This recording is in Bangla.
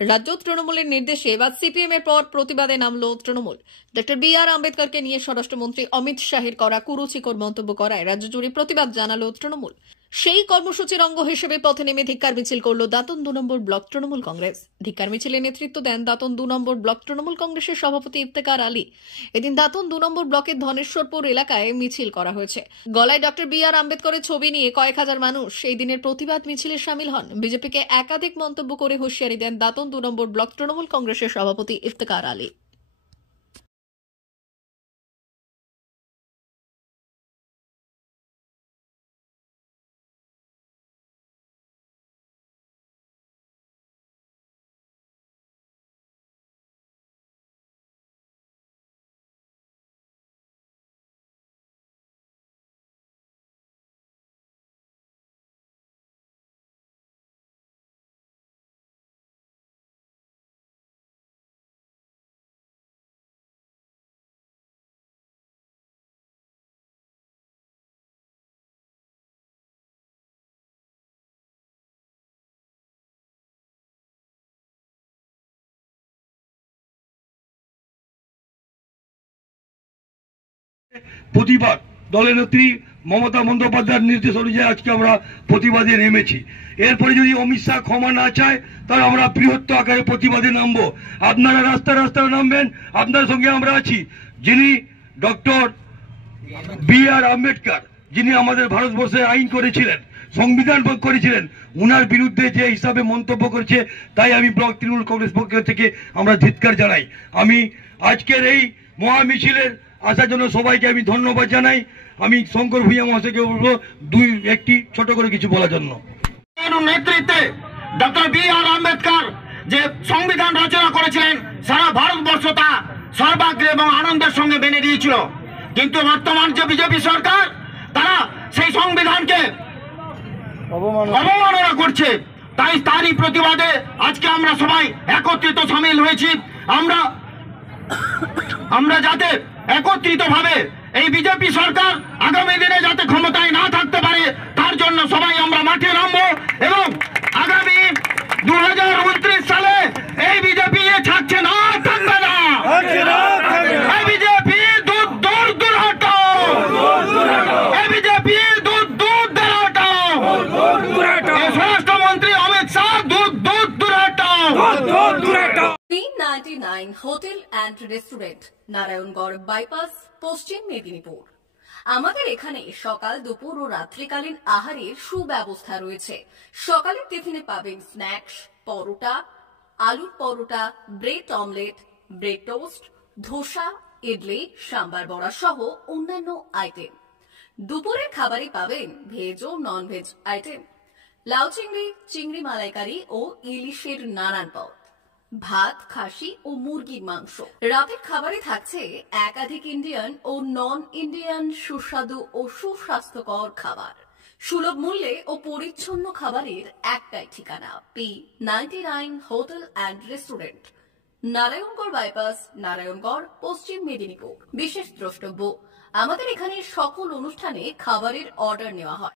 রাজ্য তৃণমূলের নির্দেশে এবার সিপিএম এর পর প্রতিবাদে নামল তৃণমূল। Doctor B.R.. আম্বেদকরকে নিয়ে স্বরাষ্ট্রমন্ত্রী অমিত শাহের করা কুরুচিকর মন্তব্য করায় রাজ্য জুড়ে প্রতিবাদ জানালো তৃণমূল। সেই কর্মসূচির অঙ্গ হিসেবে পথে নেমে ধিক্কার মিছিল করল দাঁতন 2 নম্বর ব্লক তৃণমূল কংগ্রেস। ধিক্কার মিছিলে নেতৃত্ব দেন দাঁতন 2 নম্বর ব্লক তৃণমূল কংগ্রেসের সভাপতি ইফতেখার আলী। এদিন দাঁতন 2 নম্বর ব্লকের ধনেশ্বরপুর এলাকায় মিছিল করা হয়েছে। গলায় ডক্টর বি.আর. আম্বেদকরের ছবি নিয়ে কয়েক হাজার মানুষ এই দিনের প্রতিবাদ মিছিলে শামিল হন। বিজেপিকে একাধিক মন্তব্য করে হুঁশিয়ারি দেন দাঁতন 2 নম্বর ব্লক তৃণমূল কংগ্রেসের সভাপতি ইফতেখার আলী। প্রতিবাদ দলনেত্রী মমতা বন্দ্যোপাধ্যায়ের নির্দেশ অনুযায়ী আজকে আমরা প্রতিবাদে নেমেছি। এরপরে যদি অমিত শাহ ক্ষমা না চায় তাহলে আমরা বৃহত্তর আকারে প্রতিবাদে নামবো। আপনারা রাস্তায় নামবেন, আপনার সঙ্গে আমরা আছি। যিনি ডক্টর বি.আর. আম্বেদকর, যিনি আমাদের ভারতবর্ষে আইন করেছিলেন, সংবিধান করেছিলেন, উনার বিরুদ্ধে যে হিসাবে মন্তব্য করেছে, তাই আমি ব্লক তৃণমূল কংগ্রেস পক্ষ থেকে আমরা ধিক্কার জানাই। আমি আজকের এই মহা মিছিলের আসার জন্য সবাইকে আমি ধন্যবাদ জানাই। আমি শঙ্কর ভূঁইয়া মহাশয়কে বলবো একটি ছোট করে কিছু বলার জন্য। নেতৃত্বে ডক্টর বি.আর. আম্বেদকর যে সংবিধান রচনা করেছিলেন, সারা ভারতবর্ষ তা সর্বাগ্রে এবং আনন্দের সঙ্গে মেনে নিয়েছিল। কিন্তু বর্তমান যে বিজেপি সরকার, তারা সেই সংবিধানকে অবমাননা করছে। তাই তারই প্রতিবাদে আজকে আমরা সবাই একত্রিত সামিল হয়েছি। আমরা যাতে একত্রিত ভাবে এই বিজেপি সরকার আগামী দিনে যাতে ক্ষমতায় না থাকতে পারে, তার জন্য সবাই আমরা মাঠে নামবো এবং আগামী 2029 সালে এই বিজেপি থাকছে না, থাকবে না। এই বিজেপি দূর হটাও, এই বিজেপি দূর হটাও, স্বরাষ্ট্রমন্ত্রী অমিত শাহ দূর হটাও। P99 hotel and restaurant, Narayangarh bypass, পশ্চিম মেদিনীপুর। আমাদের এখানে সকাল, দুপুর ও রাত্রিকালীন আহারের সুব্যবস্থা রয়েছে। সকালের টিফিনে পাবেন স্ন্যাক্স, পরোটা, আলুর paratha, bread omelette, bread toast, dosa, idli, sambar vada সহ অন্যান্য আইটেম। দুপুরের খাবারে পাবেন ভেজ ও নন ভেজ আইটেম, লাউ চিংড়ি, চিংড়ি মালাইকারি ও ইলিশের নানান পদ, ভাত, খাসি ও মুরগির মাংস। রাতের খাবারে থাকছে একাধিক ইন্ডিয়ান ও নন ইন্ডিয়ান সুস্বাদু ও সুস্বাস্থ্যকর খাবার। সুলভ মূল্যে ও পরিচ্ছন্ন খাবারের একটাই ঠিকানা, P99 hotel and restaurant, Narayangarh bypass, Narayangarh, পশ্চিম মেদিনীপুর। বিশেষ দ্রষ্টব্য, আমাদের এখানে সকল অনুষ্ঠানে খাবারের অর্ডার নেওয়া হয়।